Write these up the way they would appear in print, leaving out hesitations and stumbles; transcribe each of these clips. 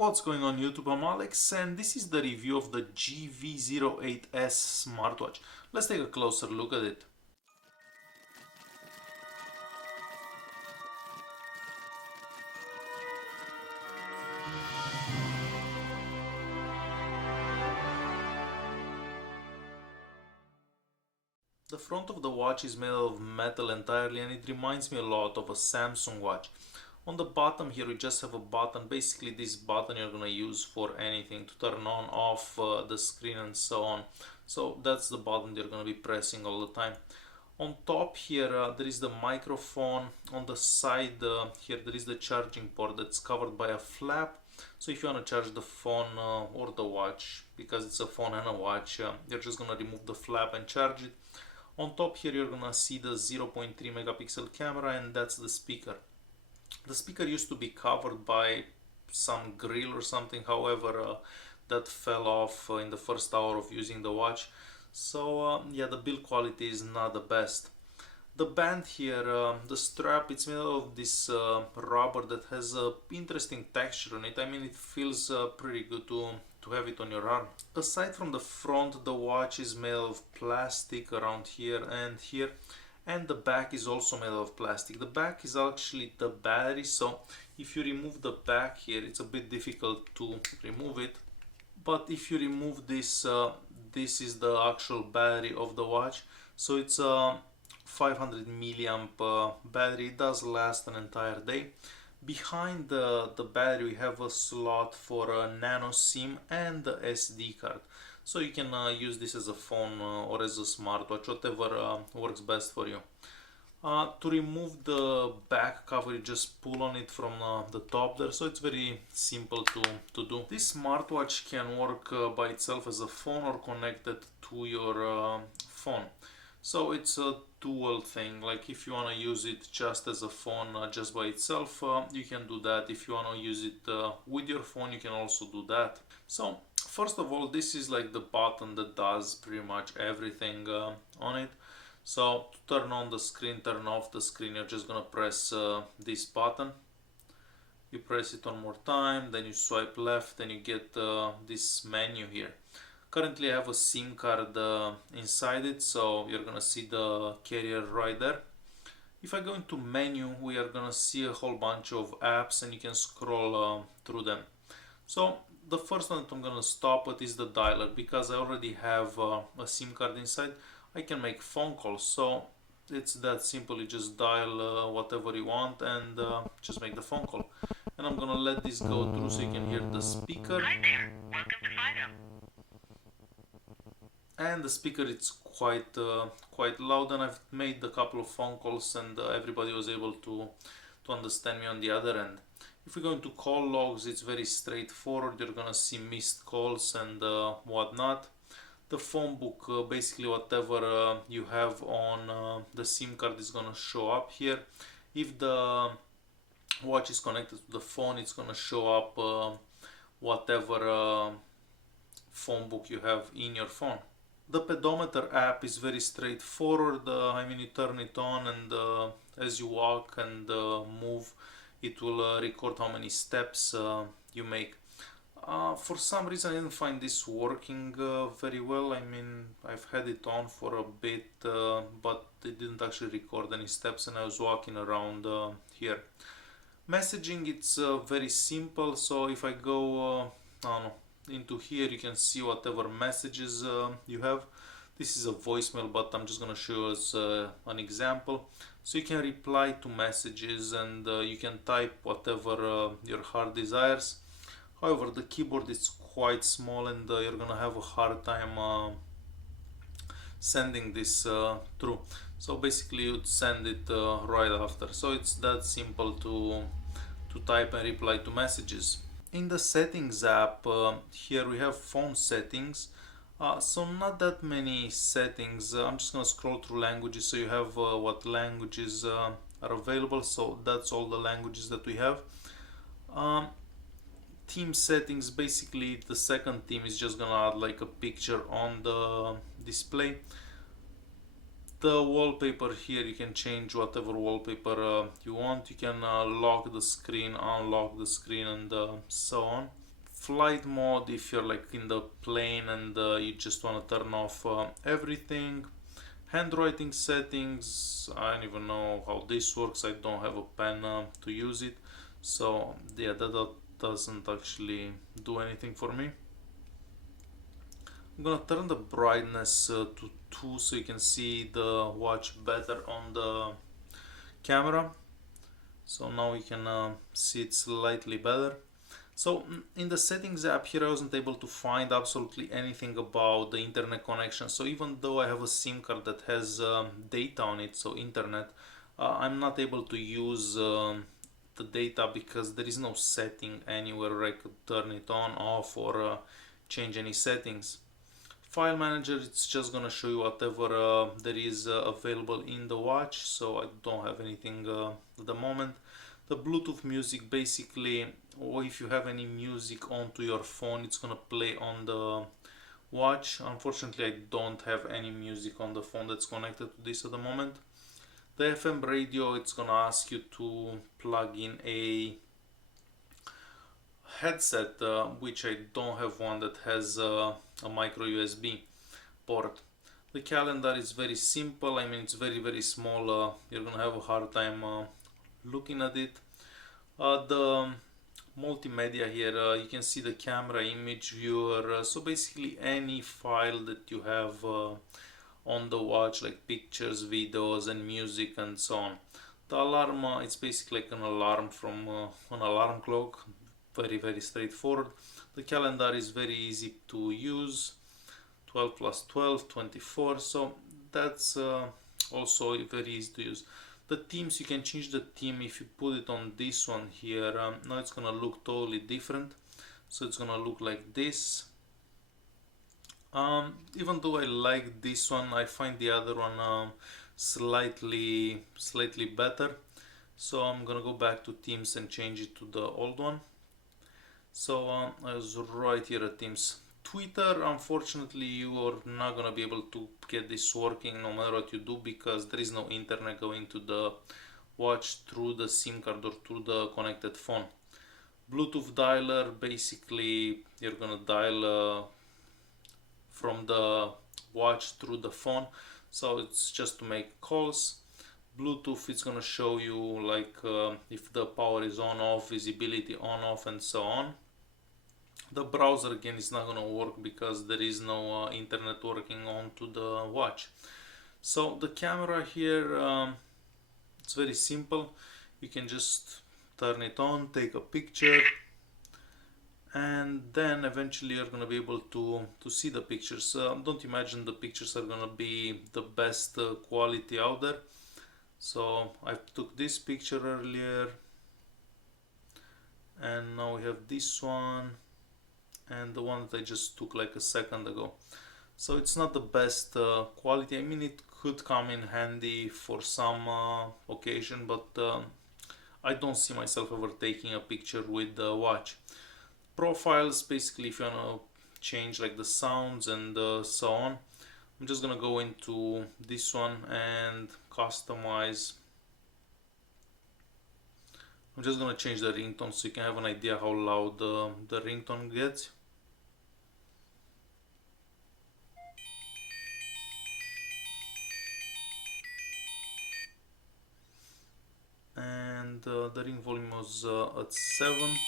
What's going on YouTube? I'm Alex and this is the review of the GV08S Smartwatch. Let's take a closer look at it. The front of the watch is made of metal entirely and it reminds me a lot of a Samsung watch. On the bottom here we just have a button. Basically this button you're gonna use for anything, to turn on, off the screen and so on. So that's the button you're gonna be pressing all the time. On top here there is the microphone. On the side here there is the charging port that's covered by a flap. So if you want to charge the phone or the watch, because it's a phone and a watch, you're just gonna remove the flap and charge it. On top here you're gonna see the 0.3 megapixel camera, and that's the speaker. The speaker used to be covered by some grill or something, however that fell off in the first hour of using the watch. So yeah, the build quality is not the best. The band here, the strap, it's made of this rubber that has a interesting texture on it. I mean, it feels pretty good to have it on your arm. Aside from the front, the watch is made of plastic around here and here, and the back is also made of plastic. The back is actually the battery, so if you remove the back here, it's a bit difficult to remove it. But if you remove this, this is the actual battery of the watch. So it's a 500 milliamp battery. It does last an entire day. Behind the battery we have a slot for a nano SIM and the SD card. So you can use this as a phone or as a smartwatch, whatever works best for you. To remove the back cover, you just pull on it from the top there, so it's very simple to do. This smartwatch can work by itself as a phone or connected to your phone. So it's a dual thing. Like if you want to use it just as a phone, just by itself, you can do that. If you want to use it with your phone, you can also do that. So first of all, this is like the button that does pretty much everything on it. So to turn on the screen, turn off the screen, you're just gonna press this button. You press it one more time, then you swipe left, then you get this menu here. Currently I have a SIM card inside it, so you're gonna see the carrier right there. If I go into menu, we are gonna see a whole bunch of apps and you can scroll through them. So the first one that I'm gonna stop at is the dialer. Because I already have a SIM card inside, I can make phone calls. So it's that simple. You just dial whatever you want and just make the phone call. And I'm gonna let this go through so you can hear the speaker. Hi there, welcome to Fido. And the speaker, it's quite loud, and I've made a couple of phone calls and everybody was able to understand me on the other end. If we go into call logs, it's very straightforward. You're gonna see missed calls and whatnot. The phone book, basically whatever you have on the SIM card is gonna show up here. If the watch is connected to the phone, it's gonna show up whatever phone book you have in your phone. The Pedometer app is very straightforward. I mean, you turn it on and as you walk and move, it will record how many steps you make. For some reason I didn't find this working very well. I mean, I've had it on for a bit, but it didn't actually record any steps and I was walking around here. Messaging, it's very simple. So if I go, I don't know, into here, you can see whatever messages you have. This is a voicemail, but I'm just gonna show you as an example. So you can reply to messages and you can type whatever your heart desires. However, the keyboard is quite small and you're gonna have a hard time sending this through. So basically you'd send it right after. So it's that simple to type and reply to messages. In the settings app, here we have phone settings. So not that many settings. I'm just gonna scroll through languages so you have what languages are available. So that's all the languages that we have. Theme settings, basically the second theme is just gonna add like a picture on the display. The wallpaper here, you can change whatever wallpaper you want. You can lock the screen, unlock the screen, and so on. flight mode if you're like in the plane and you just want to turn off everything. Handwriting settings, I don't even know how this works, I don't have a pen to use it, so yeah, that doesn't actually do anything for me. I'm gonna turn the brightness to 2 so you can see the watch better on the camera. So now you can see it slightly better. So in the settings app here, I wasn't able to find absolutely anything about the internet connection. So even though I have a SIM card that has data on it, so internet, I'm not able to use the data because there is no setting anywhere where I could turn it on, off, or change any settings. File manager, it's just gonna show you whatever there is available in the watch, so I don't have anything at the moment. The Bluetooth music, basically, or if you have any music onto your phone, it's gonna play on the watch. Unfortunately, I don't have any music on the phone that's connected to this at the moment. The FM radio, it's gonna ask you to plug in a headset, which I don't have one that has a micro USB port. The calendar is very simple, I mean it's very small, you're gonna have a hard time looking at it. The multimedia here, you can see the camera, image viewer, so basically any file that you have on the watch, like pictures, videos and music and so on. The alarm, it's basically like an alarm from an alarm clock, very straightforward. The calendar is very easy to use, 12 plus 12, 24, so that's also very easy to use. The themes, you can change the theme if you put it on this one here. Now it's gonna look totally different, so it's gonna look like this. Even though I like this one, I find the other one slightly better, so I'm gonna go back to themes and change it to the old one. So I was right here at themes. Twitter, unfortunately you are not gonna be able to get this working no matter what you do, because there is no internet going to the watch through the SIM card or through the connected phone. Bluetooth dialer, basically you're gonna dial from the watch through the phone, so it's just to make calls. Bluetooth, it's gonna show you like if the power is on, off, visibility on, off, and so on. The browser again is not gonna work because there is no internet working onto the watch. So the camera here, it's very simple. You can just turn it on, take a picture, and then eventually you're gonna be able to see the pictures. Don't imagine the pictures are gonna be the best quality out there. So I took this picture earlier, and now we have this one, and the one that I just took like a second ago. So it's not the best quality. I mean, it could come in handy for some occasion, but I don't see myself ever taking a picture with the watch. Profiles, basically if you want to change like the sounds and so on, I'm just gonna go into this one and customize. I'm just gonna change the ringtone so you can have an idea how loud the ringtone gets. And the ring volume was at 7.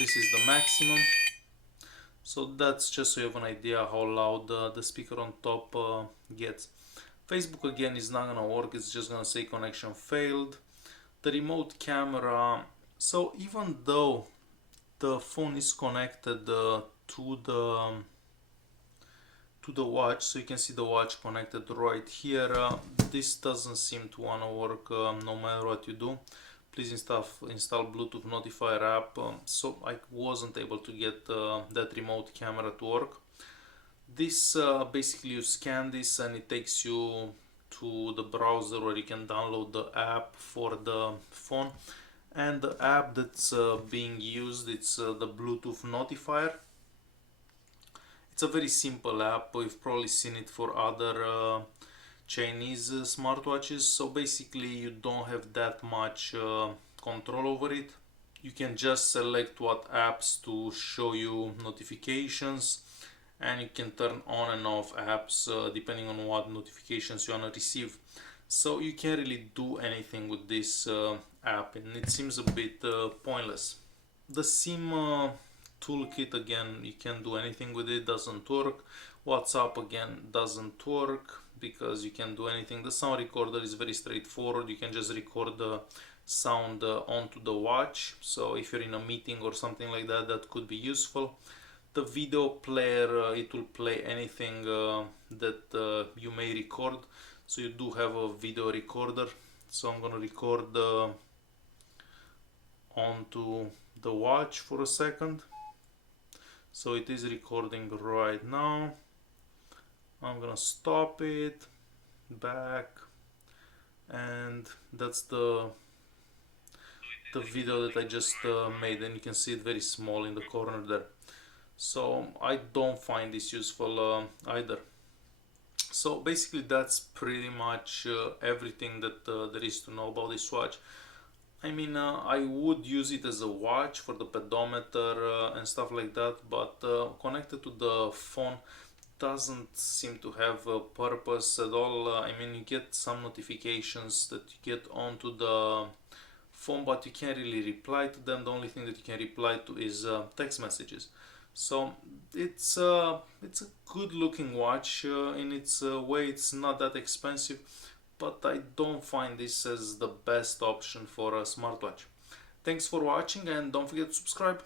This is the maximum. So that's just so you have an idea how loud the speaker on top gets. Facebook again is not gonna work, it's just gonna say connection failed. The remote camera, so even though the phone is connected to the watch, so you can see the watch connected right here, this doesn't seem to wanna work no matter what you do. Please install Bluetooth Notifier app. So I wasn't able to get that remote camera to work. This basically you scan this and it takes you to the browser where you can download the app for the phone. And the app that's being used, it's the Bluetooth Notifier. It's a very simple app. You've probably seen it for other Chinese smartwatches. So basically you don't have that much control over it. You can just select what apps to show you notifications, and you can turn on and off apps depending on what notifications you want to receive. So you can't really do anything with this app, and it seems a bit pointless. The Cima Toolkit, again, you can't do anything with it, doesn't work. WhatsApp, again, doesn't work because you can't do anything. The sound recorder is very straightforward. You can just record the sound onto the watch. So if you're in a meeting or something like that, that could be useful. The video player, it will play anything that you may record. So you do have a video recorder. So I'm gonna record onto the watch for a second. So it is recording right now. I'm gonna stop it, back, and that's the video that I just made, and you can see it very small in the corner there. So I don't find this useful either. So basically that's pretty much everything that there is to know about this watch. I mean, I would use it as a watch for the pedometer and stuff like that, but connected to the phone doesn't seem to have a purpose at all. I mean, you get some notifications that you get onto the phone, but you can't really reply to them. The only thing that you can reply to is text messages. So it's a good looking watch in its way. It's not that expensive, but I don't find this as the best option for a smartwatch. Thanks for watching, and don't forget to subscribe.